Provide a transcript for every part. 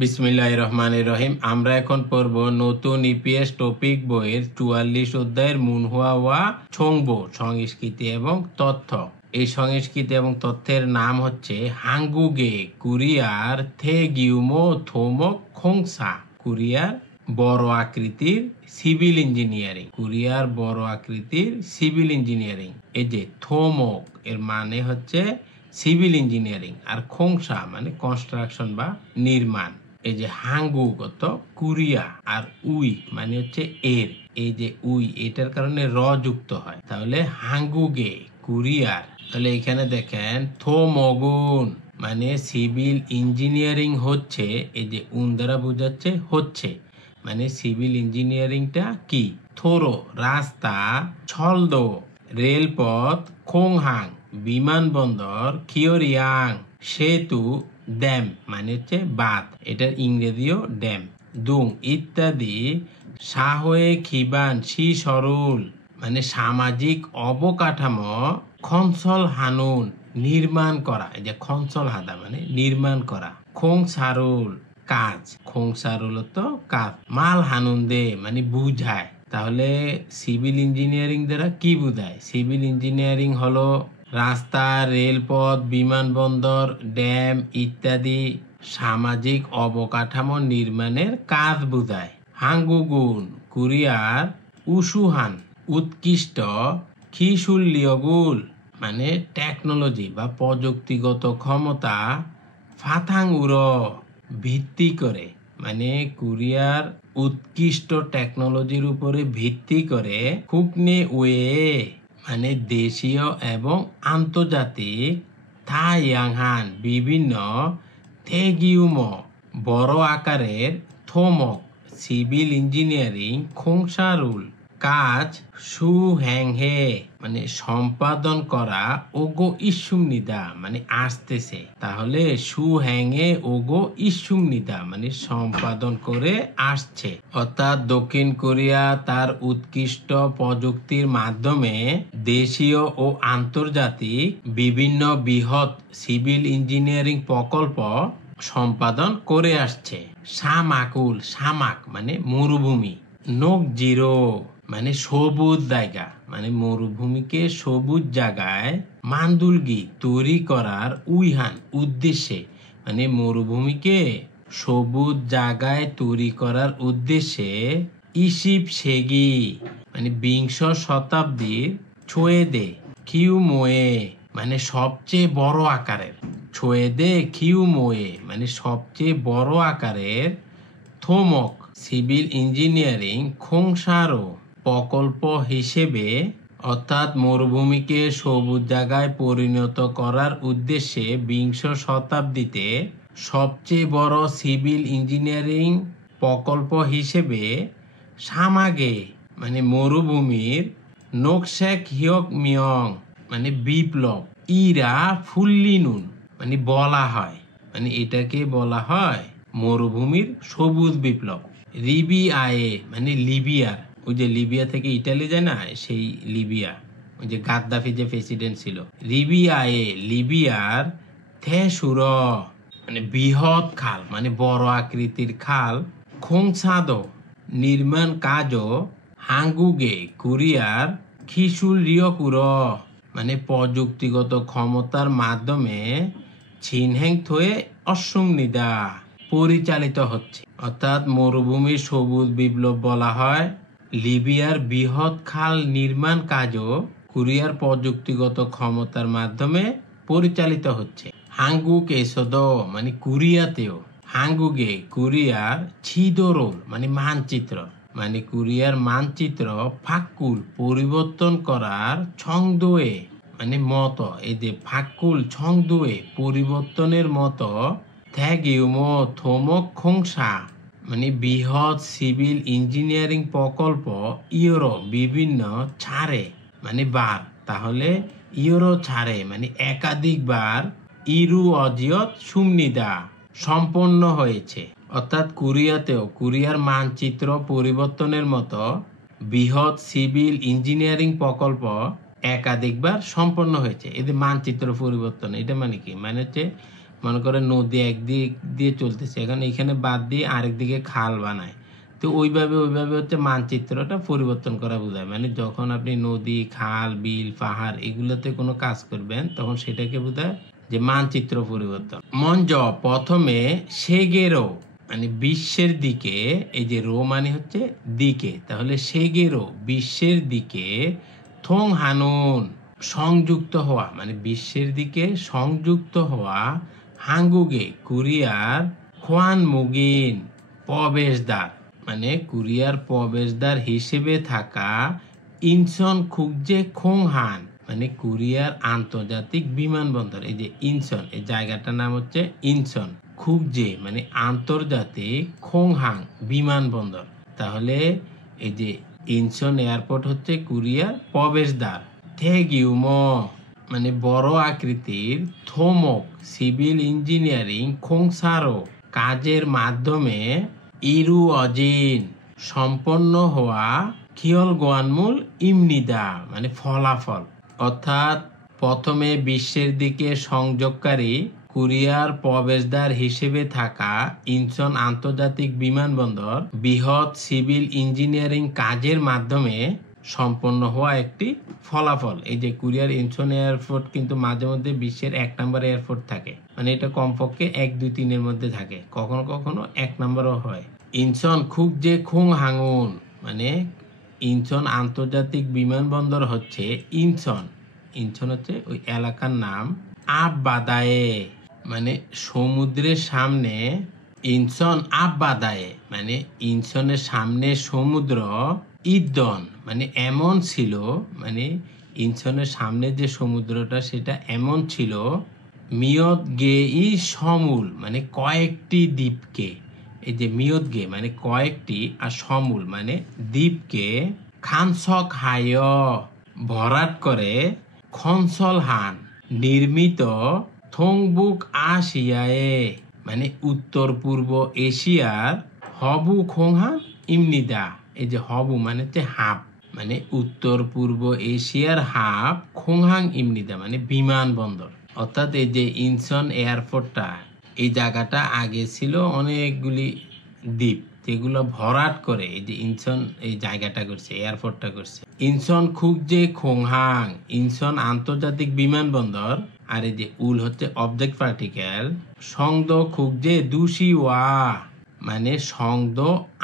বিসমিল্লাহির রহমানির রহিম। আমরা এখন পড়ব নতুন ইপিএস টপিক বইয়ের ৪৪ অধ্যায়ের মুনহুয়া ওয়া ছোংবো সংস্কৃতি এবং তথ্য। এই সংস্কৃতি এবং তথ্যের নাম হচ্ছে হাঙ্গুগে কোরিয়ার থেগিউমো থোমক খোংসা। কোরিয়ার বড় আকৃতির সিভিল ইঞ্জিনিয়ারিং। কোরিয়ার বড় আকৃতির সিভিল ইঞ্জিনিয়ারিং। এই যে থোমক এর মানে হচ্ছে সিভিল ইঞ্জিনিয়ারিং, আর খোংসা মানে কনস্ট্রাকশন বা নির্মাণ। এই যে হাঙ্গু কত কোরিয়া, আর উই মানে হচ্ছে এর, এই যে উই এটার কারণে র যুক্ত হয়, তাহলে হাঙ্গুগে কোরিয়ার। তাহলে এখানে দেখেন থোমগুন মানে সিভিল ইঞ্জিনিয়ারিং হচ্ছে, এই যে উন দ্বারা বোঝাচ্ছে হচ্ছে, মানে সিভিল ইঞ্জিনিয়ারিংটা কি? থোরো রাস্তা, ছলদো রেলপথ, খোংহাং বিমানবন্দর, খিওরিয়াং সেতু, ড্যাম মানে হচ্ছে বাঁধ, এটার ইংরেজিও ড্যাম, দুং ইত্যাদি, সাহয়ে খিবান সি সরুল মানে সামাজিক অবকাঠামো, খনসল হানুন নির্মাণ করা, এই যে খনসল হাদা মানে নির্মাণ করা, খোং সারুল কাজ, খোং সারুল তো কাজ, মাল হানুন দে মানে বুঝায়। তাহলে সিভিল ইঞ্জিনিয়ারিং দ্বারা কি বোঝায়? সিভিল ইঞ্জিনিয়ারিং হলো রাস্তা, রেলপথ, বিমানবন্দর, ড্যাম ইত্যাদি সামাজিক অবকাঠামো নির্মাণের কাজ বোঝায়। হাঙ্গুগুন কোরিয়ার উসুহান উৎকৃষ্ট, খিশুল্লিয়গুল মানে টেকনোলজি বা প্রযুক্তিগত ক্ষমতা, ফাথাংউর ভিত্তি করে, মানে কোরিয়ার উৎকৃষ্ট টেকনোলজির উপরে ভিত্তি করে, কুকনে ওয়ে মানে দেশীয় এবং আন্তর্জাতিক, থাইয়াংহান বিভিন্ন, থেগিউম বড় আকারের, থোমক সিভিল ইঞ্জিনিয়ারিং, খোংসারুল কাজ, সু হ্যাংহে মানে সম্পাদন করা, ওগো ইসুমনিদা মানে আসতেছে। তাহলে সু হ্যাংহে ওগো ইসুমনিদা মানে সম্পাদন করে আসছে। অর্থাৎ দক্ষিণ কোরিয়া তার উৎকৃষ্ট প্রযুক্তির মাধ্যমে দেশীয় ও আন্তর্জাতিক বিভিন্ন বৃহৎ সিভিল ইঞ্জিনিয়ারিং প্রকল্প সম্পাদন করে আসছে। সামাকুল সামাক মানে মরুভূমি, নোক জিরো মানে সবুজ জায়গা, মানে মরুভূমিকে সবুজ জায়গায়, মান্দুলগি তৈরি করার উইহান উদ্দেশ্যে, মানে মরুভূমিকে সবুজ জায়গায় তৈরি করার উদ্দেশ্যে, ইসিপ সেগি মানে বিংশ শতাব্দীর, ছোয়েদে কিউমোয়ে মানে সবচেয়ে বড় আকারের, ছোয়েদে কিউমোয়ে মানে সবচেয়ে বড় আকারের, থোমক সিভিল ইঞ্জিনিয়ারিং খোংসারো প্রকল্প হিসেবে, অর্থাৎ মরুভূমিকে সবুজ জায়গায় পরিণত করার উদ্দেশ্যে বিংশ শতাব্দীতে সবচেয়ে বড় সিভিল ইঞ্জিনিয়ারিং প্রকল্প হিসেবে, সামাগে মানে মরুভূমির, নোকশেক হিয়ক মিয়ং মানে বিপ্লব, ইরা ফুল্লিনুন মানে বলা হয়, মানে এটাকে বলা হয় মরুভূমির সবুজ বিপ্লব। রিবি আয়ে মানে লিবিয়ার, ওই যে লিবিয়া থেকে ইটালি যায় না, সেই লিবিয়া, ওই যে গাদ্দাফি যে প্রেসিডেন্ট ছিল, রিবি আয়ে লিবিয়ার, থেসুর মানে বৃহৎ খাল মানে বড় আকৃতির খাল, খোংসাদো নির্মাণ কাজও, হাঙ্গুগে কোরিয়ার, খিসুল রিয়কুর মানে প্রযুক্তিগত ক্ষমতার মাধ্যমে, ছিনহেং থয়ে অসুংনিদা পরিচালিত হচ্ছে। অর্থাৎ মরুভূমির সবুজ বিপ্লব বলা হয়। লিবিয়ার বৃহৎ খাল নির্মাণ কাজও কোরিয়ার প্রযুক্তিগত ক্ষমতার মাধ্যমে পরিচালিত হচ্ছে। হাঙ্গুক এসদ মানে কোরিয়াতেও, হাঙ্গুগে কোরিয়ার ছিদোরোল মানে মানচিত্র, মানে কোরিয়ার মানচিত্র, ফাক্কুল পরিবর্তন করার, ছংদোয়ে মানে মত, এই যে ফাক্কুল ছংদোয়ে পরিবর্তনের মতো, থ্যাগিউমো থোমক খোংসা মানে বৃহৎ সিভিল ইঞ্জিনিয়ারিং প্রকল্প, ইউরো বিভিন্ন, ছাড়ে মানে বার, তাহলে ইউরো ছাড়ে মানে একাধিকবার, ইরু অজিয়ত সুমনিদা সম্পন্ন হয়েছে। অর্থাৎ কোরিয়াতেও কোরিয়ার মানচিত্র পরিবর্তনের মতো বৃহৎ সিভিল ইঞ্জিনিয়ারিং প্রকল্প একাধিকবার সম্পন্ন হয়েছে। এদের মানচিত্র পরিবর্তন, এটা মানে কি? মানে হচ্ছে মনে করেন নদী একদিক দিয়ে চলতেছে, এখন এখানে বাদ দিয়ে আরেক দিকে খাল বানায়, তো ওইভাবে হচ্ছে মানচিত্রটা পরিবর্তন করা বোঝায়। মানে যখন আপনি নদী, খাল, বিল, পাহাড় এগুলোতে কোনো কাজ করবেন তখন সেটাকে বোঝায় যে মানচিত্র পরিবর্তন। মঞ্জ প্রথমে সেগেরো মানে বিশ্বের দিকে, এই যে রো মানে হচ্ছে দিকে, তাহলে সেগেরো বিশ্বের দিকে, থং হানুন সংযুক্ত হওয়া মানে বিশ্বের দিকে সংযুক্ত হওয়া, হাঙ্গুগে কোরিয়ার, খোয়ান মুগিন প্রবেশদ্বার মানে কোরিয়ার প্রবেশদ্বার হিসেবে থাকা, ইনচন খুকজে খোংহান মানে কোরিয়ার আন্তর্জাতিক বিমানবন্দর। এই যে ইনচন, এই জায়গাটার নাম হচ্ছে ইনচন, খুকজে মানে আন্তর্জাতিক, খোংহাং বিমানবন্দর। তাহলে এই যে ইনচন এয়ারপোর্ট হচ্ছে কোরিয়ার প্রবেশদ্বার। থেগিউমো মানে বড় আকৃতির, থোমক সিভিল ইঞ্জিনিয়ারিং খোংসারো কাজের মাধ্যমে, ইরু অজিন সম্পন্ন হওয়া, খিয়ল গোয়ানমূল ইমনিদা মানে ফলাফল। অর্থাৎ প্রথমে বিশ্বের দিকে সংযোগকারী কোরিয়ার প্রবেশদ্বার হিসেবে থাকা ইনচন আন্তর্জাতিক বিমানবন্দর বৃহৎ সিভিল ইঞ্জিনিয়ারিং কাজের মাধ্যমে সম্পন্ন হওয়া একটি ফলাফল। এই যে কোরিয়ার ইনচন এয়ারপোর্ট কিন্তু মাঝে মধ্যে বিশ্বের 1 নম্বর এয়ারপোর্ট থাকে, মানে এটা কমপক্ষে 1, 2, 3-এর মধ্যে থাকে, কখনো কখনো 1 নম্বরও হয়। ইনচন খুকজে খোংহাঙুন মানে ইনচন আন্তর্জাতিক বিমানবন্দর হচ্ছে ইনচন, ইনচন হচ্ছে ওই এলাকার নাম। আববাদায়ে মানে সমুদ্রের সামনে, ইনচন আববাদায়ে মানে ইনচনের সামনে সমুদ্র, ইদন মানে এমন ছিল, মানে ইনচনের সামনে যে সমুদ্রটা সেটা এমন ছিল, মিয়ত গে ই সমূল মানে কয়েকটি দ্বীপকে, এই যে মিয়ত গে মানে কয়েকটি, আর সমূল মানে দ্বীপকে, খানসক হায় ভরাট করে, খনসল হান নির্মিত, থংবুক আশিয়ায়ে মানে উত্তর পূর্ব এশিয়ার, হবু খোংহান ইমনিদা এই যে হবু মানে হচ্ছে হাব, মানে উত্তর পূর্ব এশিয়ার হাব, খোংহাং ইমনিদা মানে বিমানবন্দর। অর্থাৎ এই যে ইনচন এয়ারপোর্টটা, এই জায়গাটা আগে ছিল অনেকগুলি দ্বীপ, যেগুলো ভরাট করে এই যে ইনচন এই জায়গাটা করছে, এয়ারপোর্টটা করছে। ইনচন খুকজে খোংহাং ইনচন আন্তর্জাতিক বিমানবন্দর, আর এই যে উল হচ্ছে অবজেক্ট পার্টিকেল, সংদ খুকজে দুশি ওয়া মানে সংদ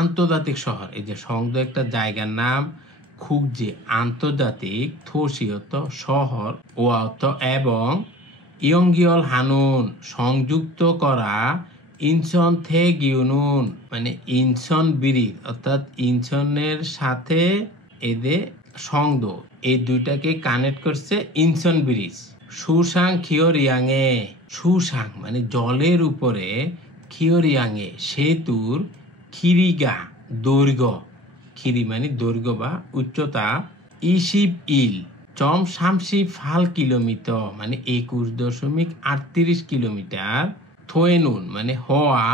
আন্তর্জাতিক শহর। এই যে সংদ একটা জায়গার নাম, খুকজে আন্তর্জাতিক, থোসিয়ত শহর, ওয়াত এবং ইয়ংগিয়ল হানুন সংযুক্ত করা, ইনচন থেগিউনুন মানে ইনচন ব্রিজ, অর্থাৎ ইনচনের সাথে এদের সংদ, এই দুইটাকে কানেক্ট করছে ইনচন ব্রিজ। সুসাং খিওরিয়াংয়ে সুসাং মানে জলের উপরে, খিওরিয়াংয়ে সেতুর, খিরিগা দৈর্ঘ্য, খিরি মানে দৈর্ঘ্য বা উচ্চতা, ইসিপ ইল চম শামসি ফাল কিলোমিটার মানে 21.38 কিলোমিটার, থোয়েনুন মানে হওয়া,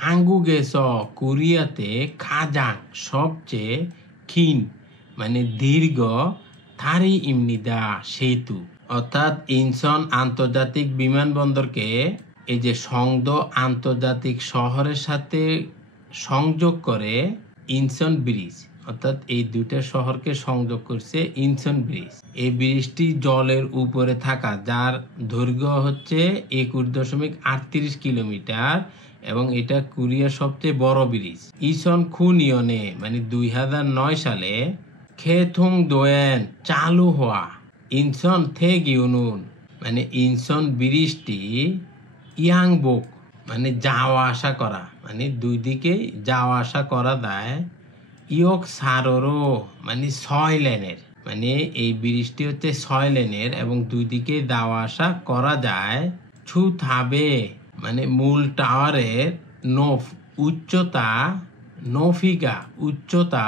হাঙ্গুগেস কোরিয়াতে, খাজাং সবচেয়ে, ক্ষীণ মানে দীর্ঘ, থারি ইমনিদা সেতু। অর্থাৎ ইনচন আন্তর্জাতিক বিমানবন্দরকে এই যে সংদ আন্তর্জাতিক শহরের সাথে সংযোগ করে ইনচন ব্রিজ, অর্থাৎ এই দুইটা শহরকে সংযোগ করছে ইনচন ব্রিজ। এই ব্রিজটি জলের উপরে থাকা, যার দৈর্ঘ্য হচ্ছে 21.38 কিলোমিটার এবং এটা কোরিয়ার সবচেয়ে বড় ব্রিজ। ইসন খুনিয়নে মানে 2009 সালে, খেথুং দোয়েন চালু হওয়া, ইনচন থেগিউনুন মানে ইনচন ব্রিজটি, ইয়াংবুক মানে যাওয়া আসা করা, মানে দুই দিকে যাওয়া আসা করা যায়, ইয়ক সারোরো মানে 6 লেনের, মানে এই ব্রিজটি হচ্ছে 6 লেনের এবং দুই দিকে যাওয়া আসা করা যায়। ছু থাবে মানে মূল টাওয়ারের, নোফ উচ্চতা, নফিগা উচ্চতা,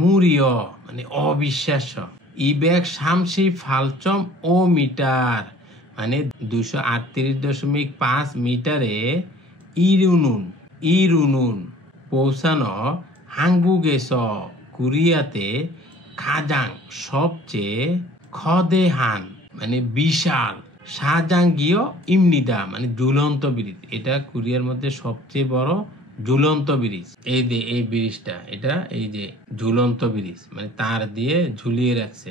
মুরিয় মানে অবিশ্বাস্য, ইবেক শামসি ফালচম ও মিটার মানে 238.5 মিটারে, ইরুনুন পৌঁছানো, হাঙ্গুগেস কোরিয়াতে, খাজাং সবচেয়ে, খদেহান মানে বিশাল, শাহজাঙ্গীয় ইমনিদা মানে ঝুলন্ত ব্রিজ। এটা কোরিয়ার মধ্যে সবচেয়ে বড় ঝুলন্ত ব্রিজ। এই যে এই ব্রিজটা, এটা এই যে ঝুলন্ত ব্রিজ, মানে তার দিয়ে ঝুলিয়ে রাখছে।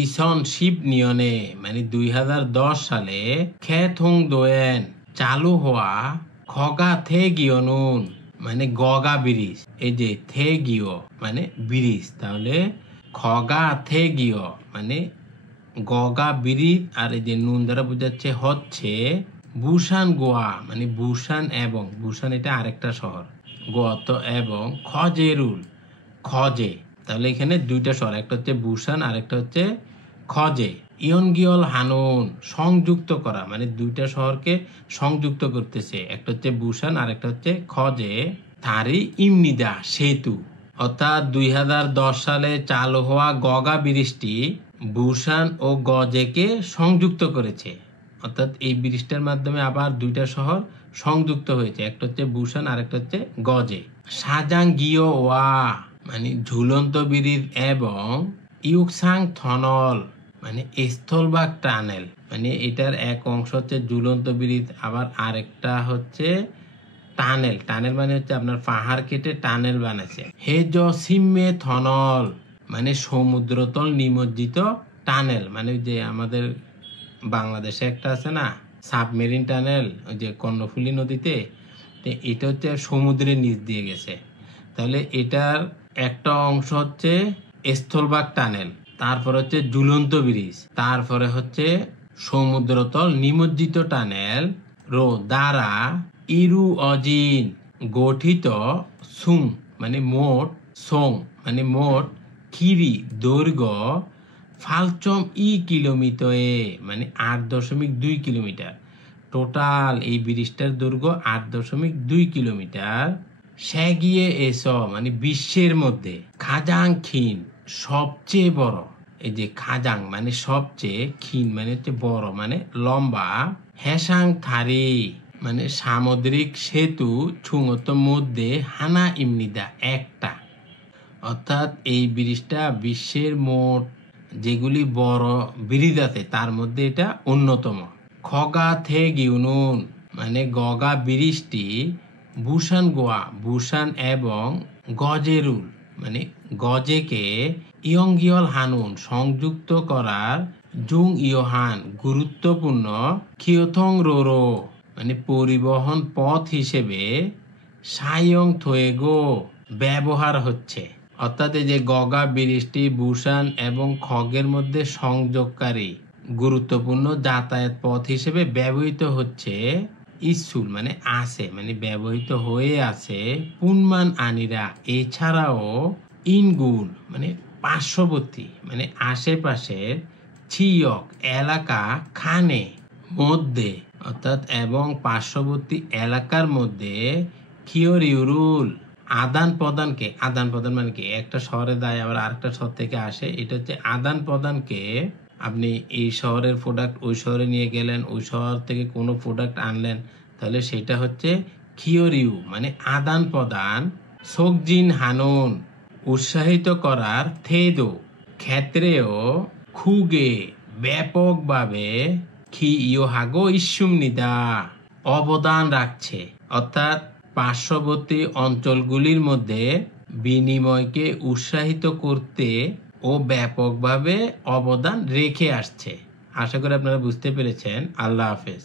ইসন শিপ নিয়নে মানে 2010 সালে খেথং দোয়েন চালু হওয়া খগা থে গিয়নুন মানে গগা ব্রিজ। এই যে থে গিয় মানে ব্রিজ, তাহলে খগা থে গিয় মানে গগা ব্রিজ, আর এই যে নুন দ্বারা বোঝাচ্ছে হচ্ছে বুসান গোয়া মানে বুসান, এবং বুসান এটা আরেকটা শহর, গোয়া তো, এবং খজেরুল খজে, তাহলে এখানে দুইটা শহর, একটা হচ্ছে বুসান আর একটা হচ্ছে খজে। ইয়নগিয়ল হানুন সংযুক্ত করা মানে দুইটা শহরকে সংযুক্ত করতেছে, একটা হচ্ছে বুসান আর একটা হচ্ছে খজে। তারই ইমনিদা সেতু, অর্থাৎ 2010 সালে চালু হওয়া গগা ব্রিজটি বুসান ও গজেকে সংযুক্ত করেছে। অর্থাৎ এই ব্রিজটার মাধ্যমে আবার দুইটা শহর সংযুক্ত হয়েছে, একটা হচ্ছে বুসান আর একটা হচ্ছে গজে। সাজাঙ্গীয় ওয়া মানে ঝুলন্ত ব্রিজ, এবং ইউকসাং থনল মানে স্থলভাগ টানেল, মানে এটার এক অংশ হচ্ছে ঝুলন্ত ব্রিজ, আবার আরেকটা হচ্ছে টানেল। টানেল মানে হচ্ছে আপনার পাহাড় কেটে টানেল বানাইছে। হেজ সিমে থনল মানে সমুদ্রতল নিমজ্জিত টানেল, মানে যে আমাদের বাংলাদেশে একটা আছে না সাবমেরিন টানেল, ওই যে কর্ণফুলী নদীতে, তো এটা হচ্ছে সমুদ্রের নিচ দিয়ে গেছে। তাহলে এটার একটা অংশ হচ্ছে স্থলভাগ টানেল, তারপর হচ্ছে ঝুলন্ত ব্রিজ, তারপরে হচ্ছে সমুদ্রতল নিমজ্জিত টানেল রো দ্বারা ইরু অজিন গঠিত সুং মানে মোট, সোং মানে মোট, খিরি দৈর্ঘ্য ফালচম কিলোমিটারে মানে 8.2 কিলোমিটার। টোটাল এই ব্রিজটার দৈর্ঘ্য 8.2 কিলোমিটার। সেগিয়ে এস মানে বিশ্বের মধ্যে, খাজাং খিন সবচেয়ে বড়, এই যে খাজাং মানে সবচেয়ে, খিন মানে হচ্ছে বড় মানে লম্বা, হেসাং থারি মানে সামুদ্রিক সেতু, ছুঙত মধ্যে হানা ইমনিদা একটা। অর্থাৎ এই ব্রিজটা বিশ্বের মোট যেগুলি বড় ব্রিজ আছে তার মধ্যে এটা অন্যতম। খগা থে গিউনুন মানে গগা ব্রিজটি বুসান গোয়া বুসান এবং গজেরুল মানে গজেকে ইয়ংগিয়ল হানুন সংযুক্ত করার জুং ইয়োহান গুরুত্বপূর্ণ খিয়থং রোরো মানে পরিবহন পথ হিসেবে সায়ং থোয়েগো ব্যবহার হচ্ছে। অর্থাৎ এই যে গগা ব্রিজটি বুসান এবং খগের মধ্যে সংযোগকারী গুরুত্বপূর্ণ যাতায়াত পথ হিসেবে ব্যবহৃত হচ্ছে। ইসুল মানে আছে মানে ব্যবহৃত হয়ে আছে। পুনমান আনিরা এছাড়াও ইনগুন মানে পার্শ্ববর্তী মানে আশেপাশের, ছিয়ক এলাকা, খানে মধ্যে অর্থাৎ এবং পার্শ্ববর্তী এলাকার মধ্যে কিওরিউরুল আদান প্রদানকে, আদান প্রদান মানে কি একটা শহরে দেয় আবার আরেকটা শহর থেকে আসে, এটা হচ্ছে আদান প্রদানকে। আপনি এই শহরের প্রোডাক্ট ওই শহরে নিয়ে গেলেন, ওই শহর থেকে কোনো প্রোডাক্ট আনলেন, তাহলে সেটা হচ্ছে কিওরিউ মানে আদান প্রদান। সোকজিন হানুন উৎসাহিত করার, থেদো ক্ষেত্রেও খুগে ব্যাপকভাবে খি ইয়োহাগো ইস্যুমনিদা অবদান রাখছে। অর্থাৎ পার্শ্ববর্তী অঞ্চলগুলির মধ্যে বিনিময়কে উৎসাহিত করতে ও ব্যাপকভাবে অবদান রেখে আসছে। আশা করি আপনারা বুঝতে পেরেছেন। আল্লাহ হাফেজ।